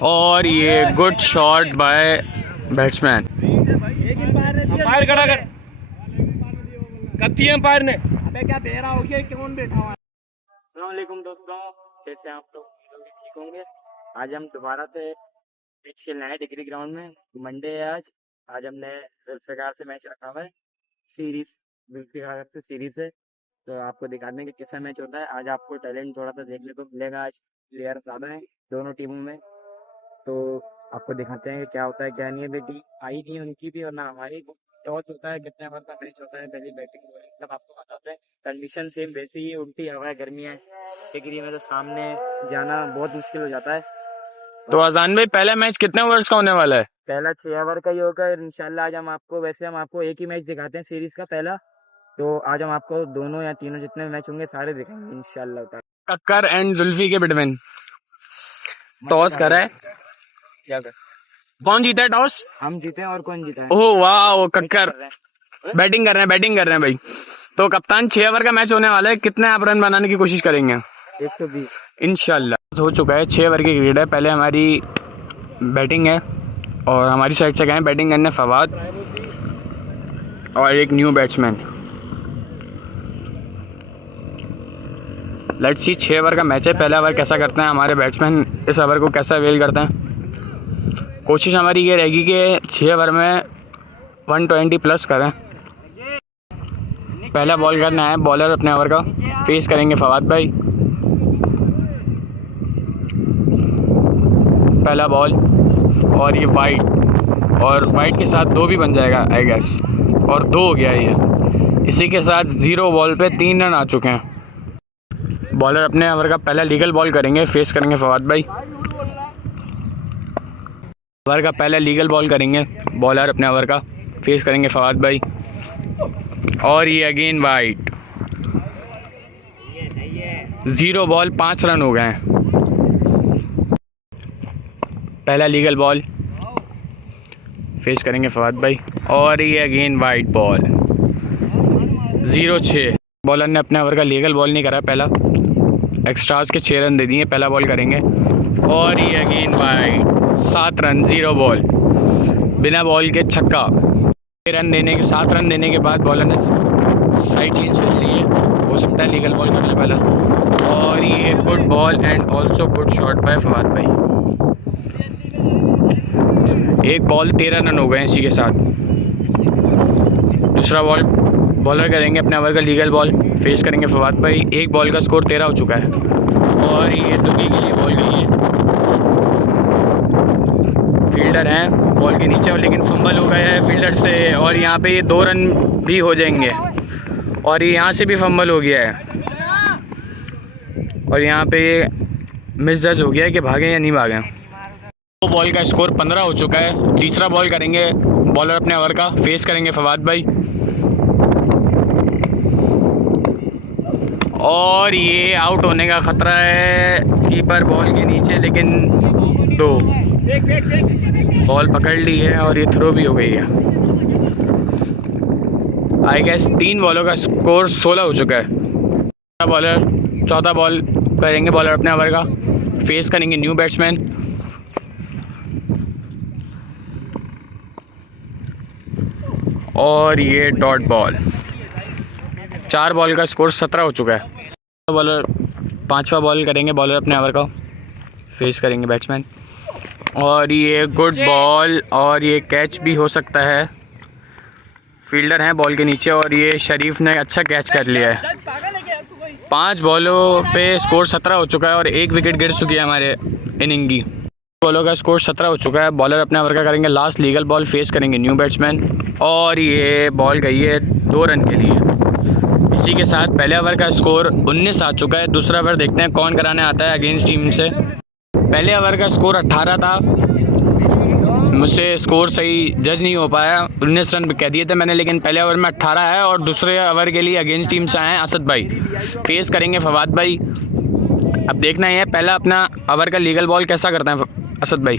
और ये good shot bye batsman. Umpire खड़ा कर, कब की अंपायर ने? अबे क्या बेरा हो गया, कौन बैठा हुआ है? अस्सलाम वालेकुम दोस्तों, कैसे हैं आप लोग? ठीक होंगे। आज हम दोबारा से पिच खेलना है डिग्री ग्राउंड में। मंडे है आज हमने जुल्फ़िकार से मैच रखा हुआ है। सीरीज जुल्फ़िकार से सीरीज है, तो आपको दिखा दें कि कैसा मैच होता है। आज आपको टैलेंट थोड़ा सा देखने को मिलेगा। आज प्लेयर ज़्यादा हैं दोनों टीमों में, तो आपको दिखाते हैं कि क्या होता है क्या नहीं है। बेटी आई नहीं उनकी भी और ना हमारी। टॉस होता है, कितने ओवर का मैच होता है, पहले बैटिंग बॉलिंग सब आपको बताते हैं। कंडीशन सेम वैसे ही है, उल्टी हवा है, गर्मियाँ है डिग्री में, तो सामने जाना बहुत मुश्किल हो जाता है। तो अजान भाई, पहला मैच कितने ओवर्स का होने वाला है? पहला 6 ओवर का ही होगा इंशाल्लाह। आज हम आपको एक ही मैच दिखाते हैं सीरीज का पहला, तो आज हम आपको दोनों या तीनों जितने मैच होंगे सारे दिखाएंगे इंशाल्लाह। कक्कर एंड जुल्फी के बिटवीन टॉस करा है। क्या कर, कौन जीता है टॉस? हम जीते हैं और कौन जीता है? ओह वाह, वो कक्कर बैटिंग कर रहे हैं भाई। तो कप्तान, 6 ओवर का मैच होने वाला है, कितने आप रन बनाने की कोशिश करेंगे? 120 इंशाल्लाह। हो चुका है, 6 ओवर की क्रिकेट है। पहले हमारी बैटिंग है और हमारी साइड से गए बैटिंग करने फवाद और एक new batsman. Let's see, 6 over का मैच है। पहला ओवर कैसा करते हैं हमारे बैट्समैन, इस ओवर को कैसा वेल करते हैं। कोशिश हमारी ये रहेगी कि 6 ओवर में 120 प्लस करें। पहला बॉल करना है, बॉलर अपने ओवर का फेस करेंगे फवाद भाई। पहला बॉल और ये वाइड, और वाइड के साथ 2 भी बन जाएगा आई गेस, और 2 हो गया ये। इसी के साथ 0 बॉल पे 3 रन आ चुके हैं। बॉलर अपने ओवर का पहला लीगल बॉल करेंगे, फेस करेंगे फवाद भाई। ओवर का पहला लीगल बॉल करेंगे, बॉलर अपने ओवर का फेस करेंगे फवाद भाई, और ये अगेन वाइड। 0 बॉल 5 रन हो गए हैं। पहला लीगल बॉल फेस करेंगे फवाद भाई, और ये अगेन वाइड बॉल। 0-6। बॉलर ने अपने ओवर का लीगल बॉल नहीं करा, पहला एक्स्ट्रास के 6 रन दे दिए। पहला बॉल करेंगे और ये अगेन वाइड। 7 रन, 0 बॉल, बिना बॉल के छक्का। 7 रन देने के बाद बॉलर ने साइड चेंज कर ली है, हो सकता है लीगल बॉल कर ले पहला। और ये good ball and also good shot bye Fawad भाई। 1 बॉल 13 रन हो गए इसी के साथ। दूसरा बॉल बॉलर करेंगे अपने ओवर का लीगल बॉल, फेस करेंगे फवाद भाई। 1 बॉल का स्कोर 13 हो चुका है, और ये दुबई के लिए बॉल गई है। फील्डर हैं बॉल के नीचे, और लेकिन फंबल हो गया है फील्डर से, और यहाँ पे ये 2 रन भी हो जाएंगे। और ये यहाँ से भी फंबल हो गया है, और यहाँ पे ये मिसजज हो गया है कि भागें या नहीं भागें। 2 बॉल का स्कोर 15 हो चुका है। तीसरा बॉल करेंगे बॉलर अपने ओवर का, फेस करेंगे फवाद भाई, और ये आउट होने का ख़तरा है। कीपर बॉल के नीचे, लेकिन 2 बॉल पकड़ ली है और ये थ्रो भी हो गई है आई गेस। 3 बॉलों का स्कोर 16 हो चुका है। चौथा बॉल करेंगे बॉलर अपने ओवर का, फेस करेंगे न्यू बैट्समैन, और ये डॉट बॉल। 4 बॉल का स्कोर 17 हो चुका है। पांचवा बॉल करेंगे बॉलर अपने ओवर का, फेस करेंगे बैट्समैन, और ये गुड बॉल, और ये कैच भी हो सकता है। फील्डर हैं बॉल के नीचे, और ये शरीफ ने अच्छा कैच कर लिया है। 5 बॉलों पे स्कोर 17 हो चुका है, और 1 विकेट गिर चुकी है हमारे इनिंग की। बॉलों का स्कोर 17 हो चुका है। बॉलर अपने ओवर का करेंगे लास्ट लीगल बॉल, फेस करेंगे न्यू बैट्समैन, और ये बॉल गई है 2 रन के लिए। इसी के साथ पहले ओवर का स्कोर 19 आ चुका है। दूसरा ओवर देखते हैं कौन कराने आता है अगेंस्ट टीम से। पहले ओवर का स्कोर 18 था, मुझसे स्कोर सही जज नहीं हो पाया, 19 रन कह दिए थे मैंने, लेकिन पहले ओवर में 18 है। और दूसरे ओवर के लिए अगेंस्ट टीम से आए हैं असद भाई, फेस करेंगे फवाद भाई। अब देखना है पहला अपना ओवर का लीगल बॉल कैसा करते हैं असद भाई,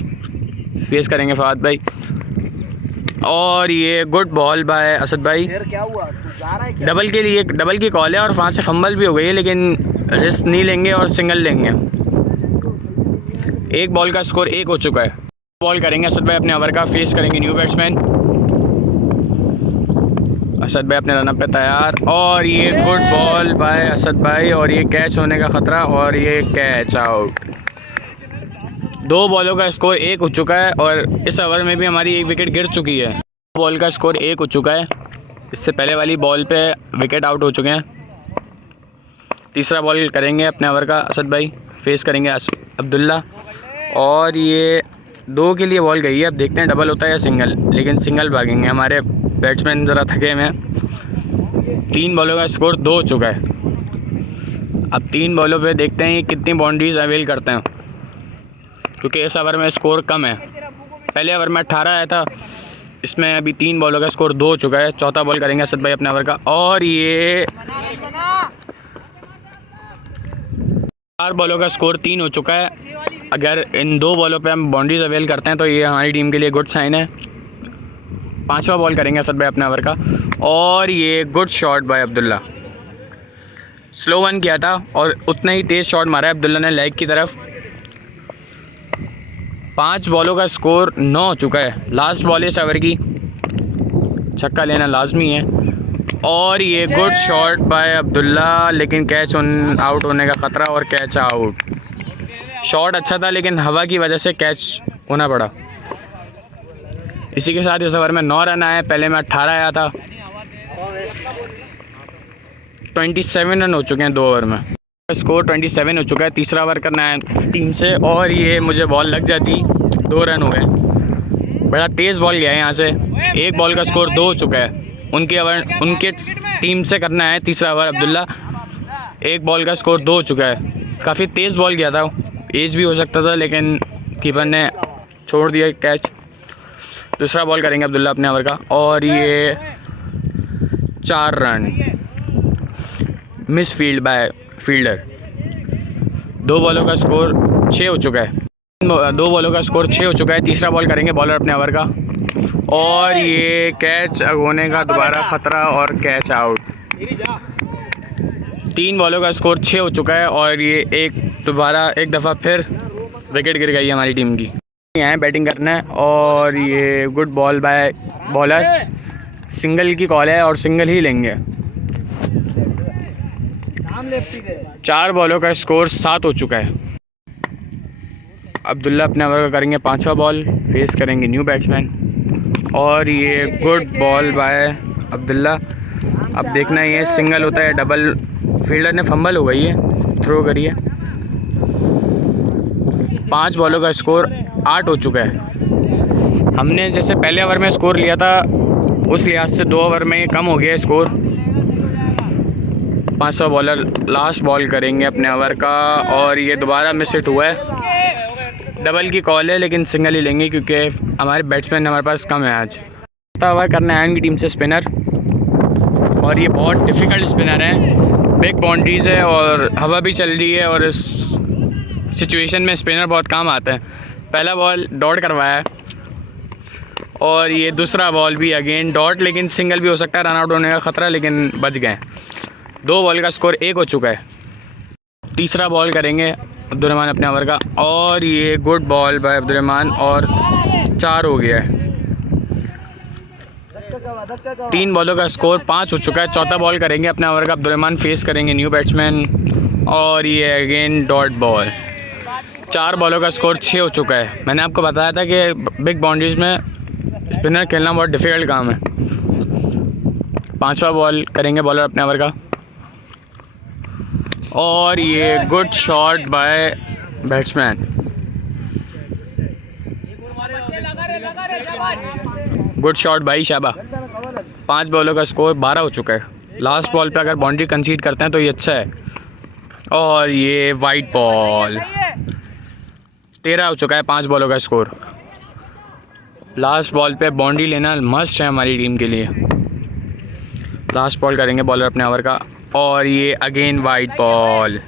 फेस करेंगे फवाद भाई, और ये गुड बॉल बाय असद भाई। क्या हुआ, जा रहा है क्या? डबल की कॉल है, और वहाँ से फंबल भी हो गई है, लेकिन रिस्क नहीं लेंगे और सिंगल लेंगे। एक बॉल का स्कोर 1 हो चुका है। बॉल करेंगे असद भाई अपने ओवर का, फेस करेंगे न्यू बैट्समैन। असद भाई अपने रनअप पे तैयार और ये गुड बॉल बाय असद भाई और ये कैच होने का ख़तरा और ये कैच आउट। 2 बॉलों का स्कोर 1 हो चुका है और इस ओवर में भी हमारी एक विकेट गिर चुकी है। बॉल का स्कोर 1 हो चुका है। इससे पहले वाली बॉल पे विकेट आउट हो चुके हैं। तीसरा बॉल करेंगे अपने ओवर का असद भाई, फेस करेंगे अब्दुल्ला और ये 2 के लिए बॉल गई है। अब देखते हैं डबल होता है या सिंगल, लेकिन सिंगल भागेंगे। हमारे बैट्समैन ज़रा थके हुए हैं। 3 बॉलों का स्कोर 2 हो चुका है। अब 3 बॉलों पे देखते हैं ये कितनी बाउंड्रीज अवेल करते हैं, क्योंकि इस ओवर में स्कोर कम है। पहले ओवर में 18 आया था, इसमें अभी 3 बॉलों का स्कोर 2 हो चुका है। चौथा बॉल करेंगे असद भाई अपने ओवर का और ये 4 बॉलों का स्कोर 3 हो चुका है। अगर इन 2 बॉलों पे हम बाउंड्रीज अवेल करते हैं तो ये हमारी टीम के लिए गुड साइन है। 5वां बॉल करेंगे असद भाई अपने ओवर का और ये good shot bye Abdullah. Slow one किया था और उतना ही तेज़ शॉट मारा है अब्दुल्ला ने लेग की तरफ। 5 बॉलों का स्कोर 9 हो चुका है। लास्ट बॉल इस ओवर की, छक्का लेना लाजमी है और ये गुड शॉट बाय अब्दुल्ला, लेकिन कैच आउट होने का ख़तरा और कैच आउट। शॉट अच्छा था लेकिन हवा की वजह से कैच होना पड़ा। इसी के साथ इस ओवर में 9 रन आए। पहले में 18 आया था। 27 रन हो चुके हैं 2 ओवर में। स्कोर 27 हो चुका है। तीसरा ओवर करना है टीम से और ये मुझे बॉल लग जाती, 2 रन हो गए। बड़ा तेज़ बॉल गया है यहाँ से। 1 बॉल का स्कोर 2 हो चुका है। उनके टीम से करना है तीसरा ओवर अब्दुल्ला। 1 बॉल का स्कोर 2 हो चुका है। काफ़ी तेज़ बॉल गया था, एज भी हो सकता था लेकिन कीपर ने छोड़ दिया कैच। दूसरा बॉल करेंगे अब्दुल्ला अपने ओवर का और ये 4 run miss field by fielder. 2 बॉलों का स्कोर 6 हो चुका है। 2 बॉलों का स्कोर 6 हो चुका है। तीसरा बॉल करेंगे बॉलर अपने ओवर का और ये कैच होने का दोबारा ख़तरा और कैच आउट। 3 बॉलों का स्कोर 6 हो चुका है और ये एक दफ़ा फिर विकेट गिर गई है हमारी टीम की। यहाँ बैटिंग करना है और ये good ball by bowler. Single की कॉल है और सिंगल ही लेंगे। 4 बॉलों का स्कोर 7 हो चुका है। अब्दुल्ला अपने ओवर का करेंगे 5वां बॉल, फेस करेंगे न्यू बैट्समैन और ये गुड बॉल बाय अब्दुल्ला। अब देखना ये सिंगल होता है डबल। फील्डर ने फंबल हो गई है, थ्रो करी है। 5 बॉलों का स्कोर 8 हो चुका है। हमने जैसे पहले ओवर में स्कोर लिया था उस लिहाज से 2 ओवर में कम हो गया स्कोर। 5वां बॉलर लास्ट बॉल करेंगे अपने ओवर का और ये दोबारा मिस हिट हुआ है। डबल की कॉल है लेकिन सिंगल ही लेंगे क्योंकि हमारे बैट्समैन हमारे पास कम है आज। 7वां ओवर करना है इनकी टीम से स्पिनर और ये बहुत डिफ़िकल्ट स्पिनर हैं। बिग बाउंड्रीज़ है और हवा भी चल रही है और इस सिचुएशन में स्पिनर बहुत काम आता है। पहला बॉल डॉट करवाया है और ये दूसरा बॉल भी अगेन डॉट, लेकिन सिंगल भी हो सकता है, रन आउट होने का ख़तरा, लेकिन बच गए। 2 बॉल का स्कोर 1 हो चुका है। तीसरा बॉल करेंगे अब्दुर्रहमान अपने ओवर का और ये गुड बॉल बाय अब्दुर्रहमान और 4 हो गया है। 3 बॉलों का स्कोर 5 हो चुका है। चौथा बॉल करेंगे अपने ओवर का अब्दुर्रहमान, फेस करेंगे न्यू बैट्समैन और ये अगेन डॉट बॉल। 4 बॉलों का स्कोर 6 हो चुका है। मैंने आपको बताया था कि बिग बाउंड्रीज में स्पिनर खेलना बहुत डिफ़िकल्ट काम है। 5वां बॉल करेंगे बॉलर अपने ओवर का और ये good shot bye batsman. Good shot भाई शाबा। 5 बॉलों का स्कोर 12 हो चुका है। लास्ट बॉल पे अगर बाउंड्री कंसीड करते हैं तो ये अच्छा है और ये वाइट बॉल। 13 हो चुका है 5 बॉलों का स्कोर। लास्ट बॉल पे बाउंड्री लेना मस्ट है हमारी टीम के लिए। लास्ट बॉल करेंगे बॉलर अपने ओवर का और ये अगेन वाइट बॉल।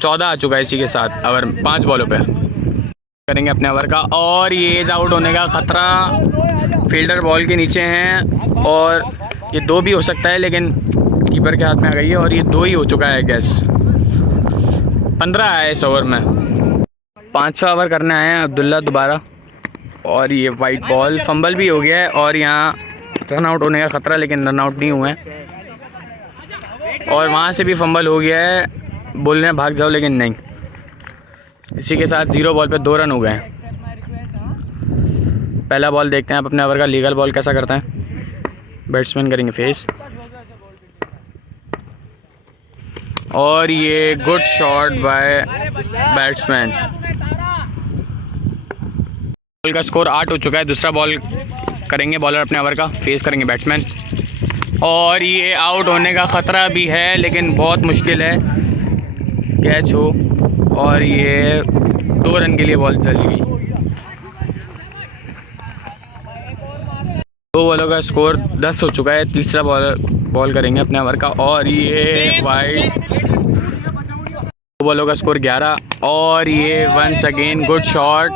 14 आ चुका है इसी के साथ ओवर 5 बॉलों पे करेंगे अपने ओवर का और ये एज आउट होने का ख़तरा। फील्डर बॉल के नीचे हैं और ये 2 भी हो सकता है लेकिन कीपर के हाथ में आ गई है और ये 2 ही हो चुका है गैस। 15 आया इस ओवर में। पाँचवा ओवर करने आए हैं अब्दुल्ला दोबारा, और ये वाइट बॉल, फंबल भी हो गया है और यहाँ रन आउट होने का ख़तरा, लेकिन रन आउट नहीं हुए हैं। और वहाँ से भी फंबल हो गया है, बोल रहे हैं भाग जाओ लेकिन नहीं। इसी के साथ 0 बॉल पे 2 रन हो गए हैं। पहला बॉल देखते हैं आप अपने ओवर का लीगल बॉल कैसा करते हैं। बैट्समैन करेंगे फेस, और ये good shot bye batsman. Ball का स्कोर 8 हो चुका है। दूसरा बॉल करेंगे बॉलर अपने ओवर का, फेस करेंगे बैट्समैन, और ये आउट होने का ख़तरा भी है लेकिन बहुत मुश्किल है कैच हो, और ये 2 रन के लिए बॉल चली गई। 2 बॉलों का स्कोर 10 हो चुका है। तीसरा बॉल करेंगे अपने ओवर का, और ये वाइड। 2 बॉलों का स्कोर 11, और ये once again good shot,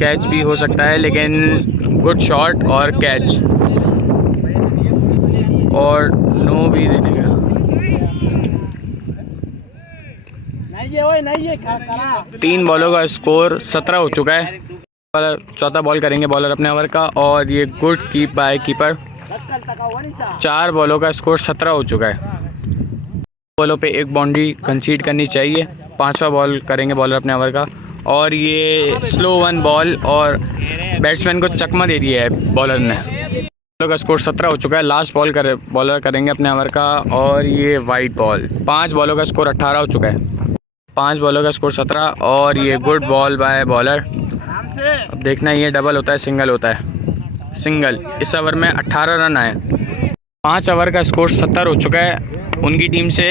catch भी हो सकता है लेकिन गुड शॉट और कैच, और नो भी देने का। नहीं 3 बॉलों का स्कोर 17 हो चुका है। चौथा बॉल करेंगे बॉलर अपने ओवर का, और ये गुड कीप बाय कीपर। 4 बॉलों का स्कोर 17 हो चुका है। बॉलों पे 1 बाउंड्री कंसीड करनी चाहिए। 5वां बॉल करेंगे बॉलर अपने ओवर का, और ये स्लो 1 बॉल, और बैट्समैन को चकमा दे दिया है बॉलर ने। बॉलों का स्कोर 17 हो चुका है। लास्ट बॉलर करेंगे अपने ओवर का, और ये वाइट बॉल। 5 बॉलों का स्कोर 18 हो चुका है। 5 बॉलों का स्कोर 17, और ये गुड बॉल बाय बॉलर। अब देखना ये डबल होता है सिंगल होता है। सिंगल। इस ओवर में 18 रन आए। 5 ओवर का स्कोर 70 हो चुका है। उनकी टीम से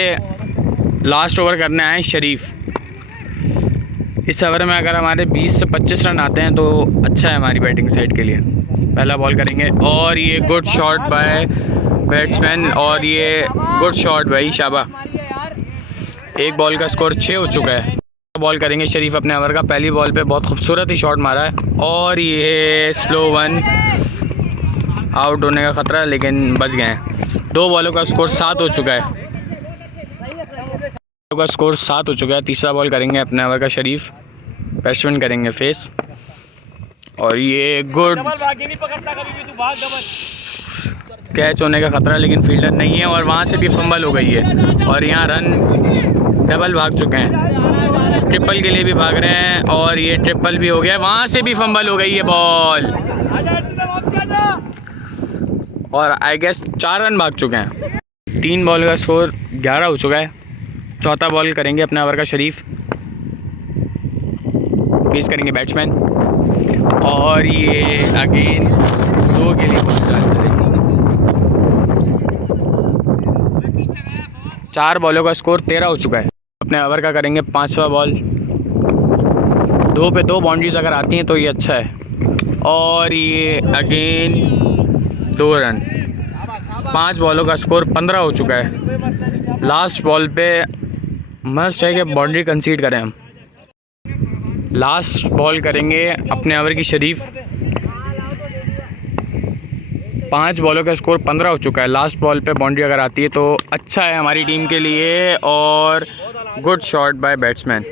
लास्ट ओवर करने आए शरीफ। इस ओवर में अगर हमारे 20 से 25 रन आते हैं तो अच्छा है हमारी बैटिंग साइड के लिए। पहला बॉल करेंगे, और ये गुड शॉट बाय बैट्समैन, और ये गुड शॉट भाई शाबा। 1 बॉल का स्कोर 6 हो चुका है। बॉल करेंगे शरीफ अपने ओवर का। पहली बॉल पे बहुत खूबसूरत ही शॉट मारा है, और ये स्लो 1, आउट होने का ख़तरा लेकिन बच गए हैं। 2 बॉलों का स्कोर 7 हो चुका है। का स्कोर 7 हो चुका है। तीसरा बॉल करेंगे अपने ओवर का शरीफ, बैट्समैन करेंगे फेस, और ये गुड कैच होने का ख़तरा लेकिन फील्डर नहीं है, और वहाँ से भी फंबल हो गई है, और यहाँ रन डबल भाग चुके हैं। ट्रिपल के लिए भी भाग रहे हैं, और ये ट्रिपल भी हो गया। वहाँ से भी फंबल हो गई है बॉल, और आई गेस 4 रन भाग चुके हैं। 3 बॉल का स्कोर 11 हो चुका है। चौथा बॉल करेंगे अपने ओवर का शरीफ, फेस करेंगे बैट्समैन, और ये अगेन 2 के लिए बॉल चलेगी। 4 बॉलों का स्कोर 13 हो चुका है। अपने ओवर का करेंगे 5वां बॉल। 2 पे 2 बाउंड्रीज अगर आती हैं तो ये अच्छा है, और ये अगेन 2 रन। 5 बॉलों का स्कोर 15 हो चुका है। लास्ट बॉल पे मस्ट है कि बाउंड्री कंसीड करें हम। लास्ट बॉल करेंगे अपने ओवर की शरीफ। 5 बॉलों का स्कोर 15 हो चुका है। लास्ट बॉल पे बाउंड्री अगर आती है तो अच्छा है हमारी टीम के लिए, और गुड शॉट बाय बैट्समैन।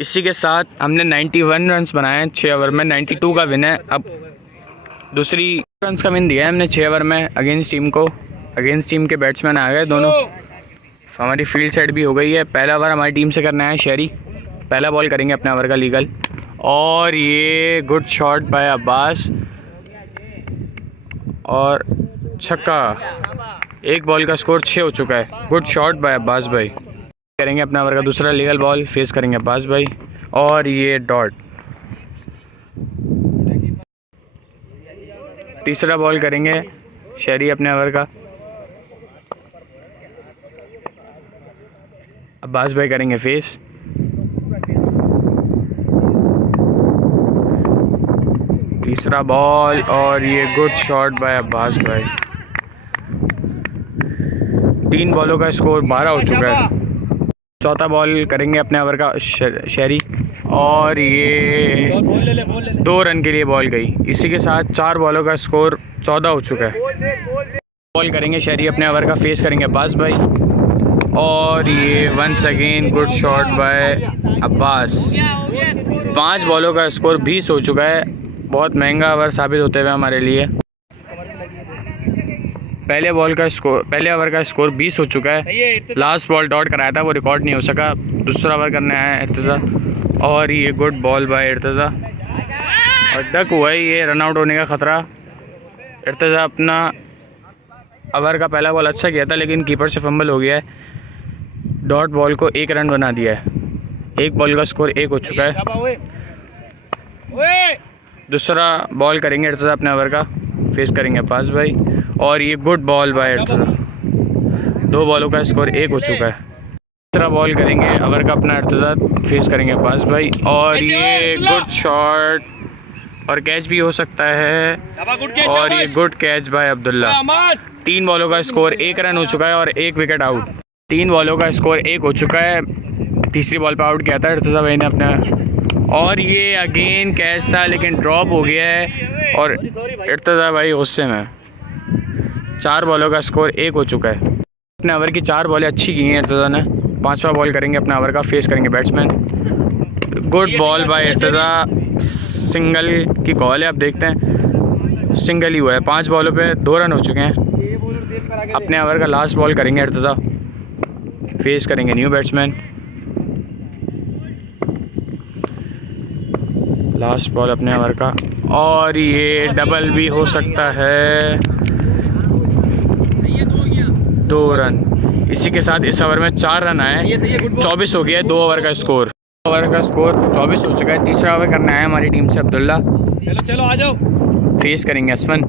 इसी के साथ हमने 91 रन्स बनाए हैं 6 ओवर में। 92 का विन है। अब दूसरी रन्स का विन दिया है हमने 6 ओवर में अगेंस्ट टीम को। अगेंस्ट टीम के बैट्समैन आ गए दोनों। हमारी फील्ड सेट भी हो गई है। पहला ओवर हमारी टीम से करना है शहरी। पहला बॉल करेंगे अपने ओवर का लीगल, और ये गुड शॉट बाय अब्बास, और छक्का। 1 बॉल का स्कोर 6 हो चुका है। गुड शॉट बाय अब्बास भाई। करेंगे अपने ओवर का दूसरा लीगल बॉल, फेस करेंगे अब्बास भाई, और ये डॉट। तीसरा बॉल करेंगे शहरी अपने ओवर का, अब्बास भाई करेंगे फेस, तीसरा बॉल, और ये गुड शॉट बाय अब्बास भाई। 3 बॉलों का स्कोर 12 हो चुका है। चौथा बॉल करेंगे अपने ओवर का शहरी, और ये 2 रन के लिए बॉल गई। इसी के साथ 4 बॉलों का स्कोर 14 हो चुका है। बॉल करेंगे शहरी अपने ओवर का, फेस करेंगे अब्बास भाई, और ये once again good shot by Abbas. 5 बॉलों का स्कोर 20 हो चुका है। बहुत महंगा ओवर साबित होते हुए हमारे लिए। पहले ओवर का स्कोर 20 हो चुका है। लास्ट बॉल डॉट कराया था, वो रिकॉर्ड नहीं हो सका। दूसरा ओवर करने आया है इर्तिज़ा और ये गुड बॉल बाय इर्तिज़ा और डक हुआ है। ये रन आउट होने का ख़तरा। इर्तिज़ा अपना ओवर का पहला बॉल अच्छा किया था लेकिन कीपर से फंबल हो गया है। डॉट बॉल को 1 रन बना दिया है। 1 बॉल का स्कोर 1 हो चुका है। दूसरा बॉल करेंगे इर्तिज़ा अपने ओवर का, फेस करेंगे अब्बास भाई और ये गुड बॉल बाय इर्तिज़ा। 2 बॉलों का स्कोर 1 हो चुका है। तीसरा बॉल करेंगे ओवर का अपना इर्तिज़ा, फेस करेंगे अब्बास भाई और ये गुड शॉट और कैच भी हो सकता है और ये गुड कैच बाय अब्दुल्ला। 3 बॉलों का स्कोर 1 रन हो चुका है और 1 विकेट आउट। 3 बॉलों का स्कोर 1 हो चुका है। तीसरी बॉल पे आउट किया था इर्तिज़ा भाई ने अपना और ये अगेन कैच था लेकिन ड्रॉप हो गया है और इर्तिज़ा भाई गुस्से में। 4 बॉलों का स्कोर 1 हो चुका है। अपने ओवर की 4 बॉलें अच्छी की हैं इर्तिज़ा ने। 5वां बॉल करेंगे अपने ओवर का, फेस करेंगे batsman. Good ball by Irtiza. Single की कॉल है, आप देखते हैं सिंगल ही हुआ है। 5 बॉलों पे 2 रन हो चुके हैं। अपने ओवर का लास्ट बॉल करेंगे इर्तिज़ा, फेस करेंगे न्यू बैट्समैन। लास्ट बॉल अपने ओवर का और ये डबल भी हो सकता है। 2 रन। इसी के साथ इस ओवर में 4 रन आए। 24 हो गया है 2 ओवर का स्कोर। ओवर का स्कोर 24 हो चुका है। तीसरा ओवर करना है हमारी टीम से अब्दुल्ला। चलो आ जाओ। फेस करेंगे असफन।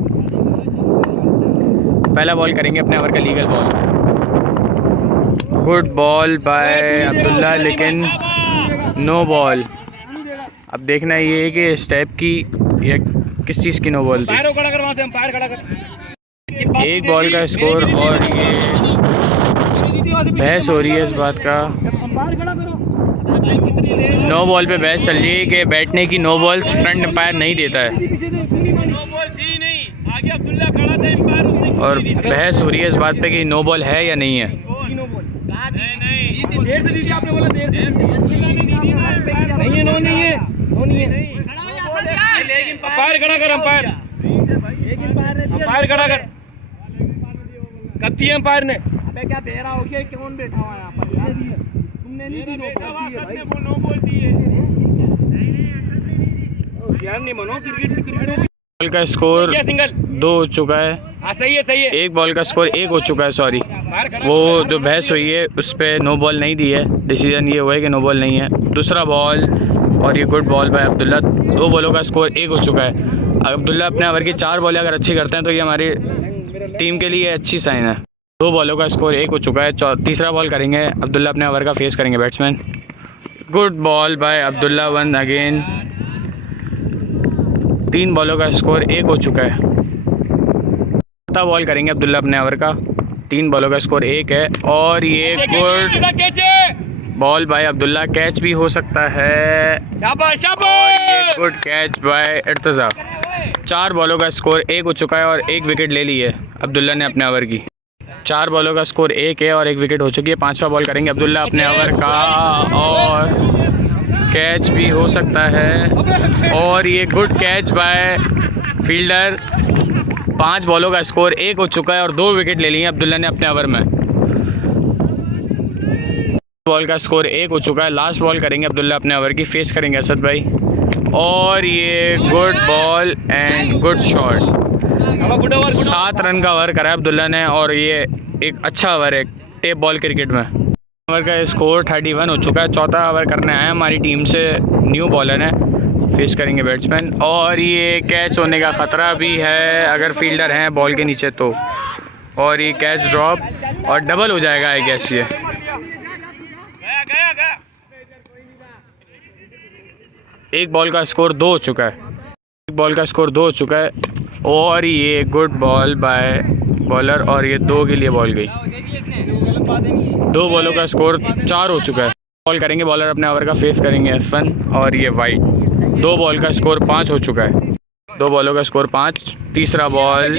पहला बॉल करेंगे अपने ओवर का legal ball. Good ball bye Abdullah लेकिन नो बॉल। अब देखना ये है कि स्टेप की या किस चीज़ की नो बॉल थी। 1 बॉल का स्कोर और ये बहस हो रही है इस बात का। नो बॉल पे बहस चल रही है कि बैठने की नो बॉल्स फ्रंट एम्पायर नहीं देता है और बहस हो रही है इस बात पे कि नो बॉल है या नहीं है। अंपायर खड़ा कर। अंपायर खड़ा कर। कब थी अंपायर ने? अबे क्या बेरा हो गया, कौन बैठा हुआ है यहाँ पर यार? तुमने नहीं दी नो बॉल दी है। यार नहीं मानो क्रिकेट बॉल का स्कोर 2 हो चुका है। सही है 1 बॉल का स्कोर 1 हो चुका है। सॉरी, वो जो बहस हुई है उस पर नो बॉल नहीं दी है। डिसीजन ये हुआ है कि नो बॉल नहीं है। दूसरा बॉल और ये गुड बॉल बाय अब्दुल्ला। 2 बॉलों का स्कोर 1 हो चुका है। अब्दुल्ला अपने ओवर की 4 बॉलें अगर अच्छी करते हैं तो ये हमारी टीम के लिए अच्छी साइन है। 2 बॉलों का स्कोर 1 हो चुका है। तीसरा बॉल करेंगे अब्दुल्ला अपने ओवर का, फेस करेंगे batsman. Good ball bye Abdullah one again. 3 बॉलों का स्कोर 1 हो चुका है। चौथा बॉल करेंगे अब्दुल्ला अपने ओवर का। 3 बॉलों का स्कोर 1 है और ये good ball bye Abdullah. Catch भी हो सकता है। Good catch bye इर्तिज़ा। 4 बॉलों का स्कोर 1 हो चुका है और 1 विकेट ले ली है अब्दुल्ला ने अपने ओवर की। 4 बॉलों का स्कोर 1 है और 1 विकेट हो चुकी है। 5वां बॉल करेंगे अब्दुल्ला अपने ओवर का और कैच भी हो सकता है और ये गुड कैच बाय फील्डर। 5 बॉलों का स्कोर 1 हो चुका है और 2 विकेट ले लिए अब्दुल्ला ने अपने ओवर में। बॉल का स्कोर 1 हो चुका है। लास्ट बॉल करेंगे अब्दुल्ला अपने ओवर की, फेस करेंगे असद भाई और ये good ball and good shot. 7 run का ओवर करा है अब्दुल्ला ने और ये एक अच्छा ओवर है टेप बॉल क्रिकेट में। ओवर का स्कोर 31 हो चुका है। चौथा ओवर करने आया हमारी टीम से न्यू बॉलर है, फेस करेंगे बैट्समैन और ये कैच होने का ख़तरा भी है अगर फील्डर हैं बॉल के नीचे तो, और ये कैच ड्रॉप और डबल हो जाएगा आई गेस। ये एक बॉल का स्कोर 2 हो चुका है। 1 बॉल का स्कोर 2 हो चुका है और ये गुड बॉल बाय बॉलर और ये 2 के लिए बॉल गई। 2 बॉलों का स्कोर 4 हो चुका है। बॉल करेंगे बॉलर अपने ओवर का, फेस करेंगे अरफन और ये वाइड। 2 बॉल का स्कोर 5 हो चुका है। 2 बॉलों का स्कोर 5। तीसरा बॉल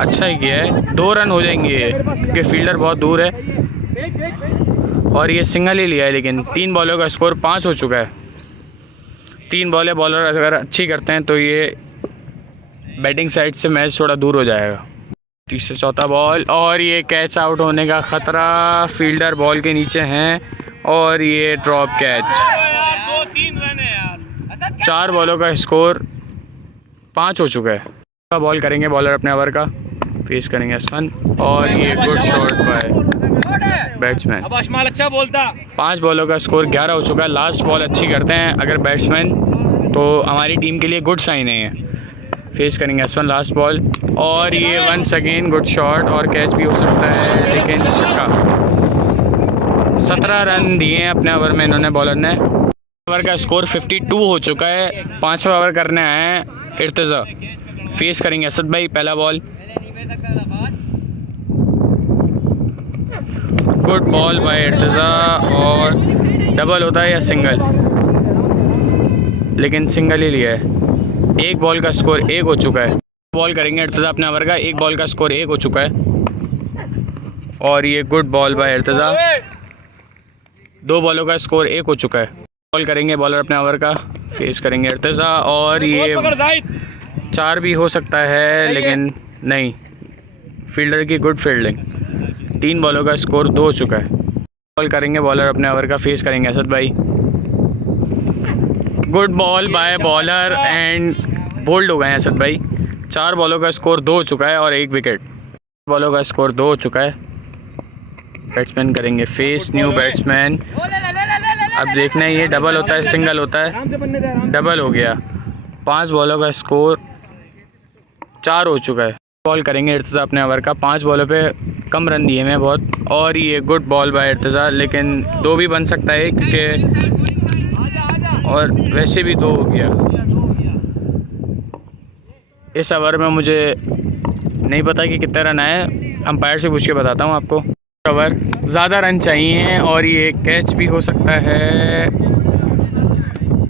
अच्छा ही किया है, 2 रन हो जाएंगे क्योंकि फील्डर बहुत दूर है और ये सिंगल ही लिया है, लेकिन 3 बॉलों का स्कोर 5 हो चुका है। 3 बॉलें बॉलर अगर अच्छी करते हैं तो ये बैटिंग साइड से मैच थोड़ा दूर हो जाएगा। तीसरा चौथा बॉल और ये कैच आउट होने का ख़तरा, फील्डर बॉल के नीचे हैं और ये ड्रॉप कैच। 2-3 रन है यार। 4 बॉलों का स्कोर 5 हो चुका है। बॉल करेंगे बॉलर अपने ओवर का, फेस करेंगे अश्वन और ये गुड शॉट बाय बैट्समैन। अब अशमाल अच्छा बोलता। 5 बॉलों का स्कोर 11 हो चुका है। लास्ट बॉल अच्छी करते हैं अगर बैट्समैन तो हमारी टीम के लिए गुड साइन है। फेस करेंगे अश्वन लास्ट बॉल और ये वंस अगेन गुड शॉट और कैच भी हो सकता है, लेकिन छक्का। 17 रन दिए हैं अपने ओवर में इन्होंने बॉलर ने। ओवर का स्कोर 52 हो चुका है। 5वां ओवर करने आए हैं इर्तिज़ा। फेस करेंगे असद भाई, पहला बॉल गुड बॉल बाय इर्तिज़ा और डबल होता है या सिंगल, लेकिन सिंगल ही लिया है। 1 बॉल का स्कोर 1 हो चुका है। बॉल करेंगे इर्तिज़ा अपने ओवर का, 1 बॉल का स्कोर 1 हो चुका है और ये गुड बॉल बाय इर्तिज़ा। 2 बॉलों का स्कोर 1 हो चुका है। बॉल करेंगे बॉलर अपने ओवर का, फेस करेंगे इर्तिज़ा और ये 4 भी हो सकता है, लेकिन नहीं, फील्डर की गुड फील्डिंग। 3 बॉलों का स्कोर 2 हो चुका है। बॉल करेंगे बॉलर अपने ओवर का, फेस करेंगे असद भाई। Good ball by bowler and bowled हो गए हैं असद भाई। 4 बॉलों का स्कोर 2 हो चुका है और 1 विकेट। बॉलों का स्कोर 2 हो चुका है। बैट्समैन करेंगे फेस, न्यू बैट्समैन। अब देखना है ये डबल होता है सिंगल होता है। डबल हो गया। 5 बॉलों का स्कोर 4 हो चुका है। बॉल करेंगे इर्तिज़ा अपने ओवर का। 5 बॉलों पे कम रन दिए हैं बहुत और ये गुड बॉल बाय इर्तिज़ा, लेकिन 2 भी बन सकता है क्योंकि और वैसे भी 2 हो गया। इस ओवर में मुझे नहीं पता कि कितने रन आए, अंपायर से पूछ के बताता हूँ आपको। ओवर ज़्यादा रन चाहिए और ये कैच भी हो सकता है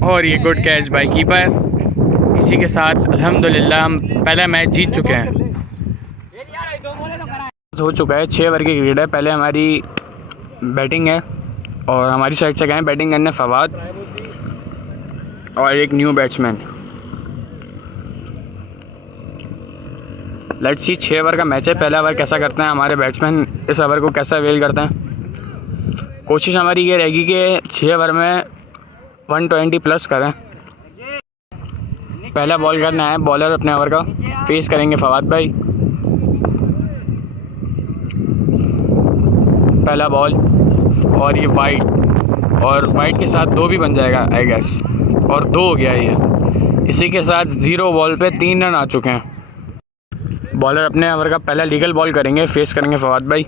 और ये गुड कैच बाय कीपर। इसी के साथ अल्हम्दुलिल्लाह हम पहला मैच जीत चुके हैं। हो चुका है 6 ओवर की क्रिकेट है। पहले हमारी बैटिंग है और हमारी साइड से गए बैटिंग करने फवाद और एक new batsman. Let's see 6 over का मैच है। पहला ओवर कैसा करते हैं हमारे बैट्समैन, इस ओवर को कैसा वेल करते हैं। कोशिश हमारी ये रहेगी कि 6 ओवर में 120 प्लस करें। पहला बॉल करना है बॉलर अपने ओवर का, फेस करेंगे फवाद भाई। पहला बॉल और ये वाइड और वाइड के साथ 2 भी बन जाएगा आई गेस और 2 हो गया ये। इसी के साथ 0 बॉल पे 3 रन आ चुके हैं। बॉलर अपने ओवर का पहला लीगल बॉल करेंगे, फेस करेंगे फवाद भाई।